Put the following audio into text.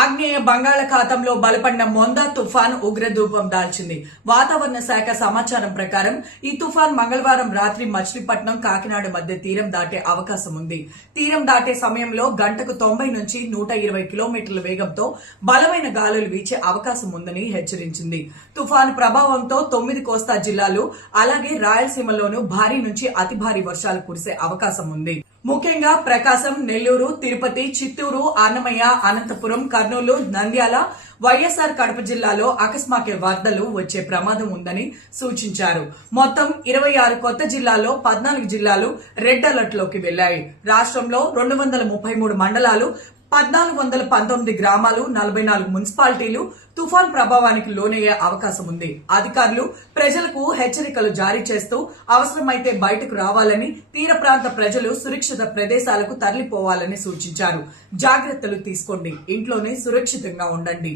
ఆగ్నేయ బంగాళాఖాతంలో బలపడిన మొందా తుఫాన్ ఉగ్రదూపం దాల్చింది. వాతావరణ శాఖ సమాచారం ప్రకారం ఈ తుఫాన్ మంగళవారం రాత్రి మచిలీపట్నం కాకినాడ మధ్య తీరం దాటే అవకాశం ఉంది. తీరం దాటే సమయంలో గంటకు తొంభై నుంచి నూట ఇరవై కిలోమీటర్ల వేగంతో బలమైన గాలులు వీచే అవకాశం ఉందని హెచ్చరించింది. తుఫాన్ ప్రభావంతో తొమ్మిది కోస్తా జిల్లాలు అలాగే రాయలసీమలోనూ భారీ నుంచి అతి భారీ వర్షాలు కురిసే అవకాశం ఉంది. ముఖ్యంగా ప్రకాశం నెల్లూరు తిరుపతి చిత్తూరు అన్నమయ్య అనంతపురం కర్నూలు నంద్యాల వైఎస్ఆర్ కడప జిల్లాలో అకస్మాత్య వరదలు వచ్చే ప్రమాదం ఉందని సూచించారు. మొత్తం ఇరవై ఆరు కొత్త జిల్లాల్లో పద్నాలుగు జిల్లాలు రెడ్ అలర్ట్లోకి వెళ్ళాయి రాష్ట్రంలో రెండు వందల ముప్పై మూడు మండలాలు పద్నాలుగు వందల పంతొమ్మిది గ్రామాలు నలభై నాలుగు మున్సిపాలిటీలు తుఫాన్ ప్రభావానికి లోనయ్యే అవకాశం ఉంది. అధికారులు ప్రజలకు హెచ్చరికలు జారీ చేస్తూ అవసరమైతే బయటకు రావాలని తీర ప్రాంత ప్రజలు సురక్షిత ప్రదేశాలకు తరలిపోవాలని సూచించారు. జాగ్రత్తలు తీసుకోండి. ఇంట్లోనే సురక్షితంగా ఉండండి.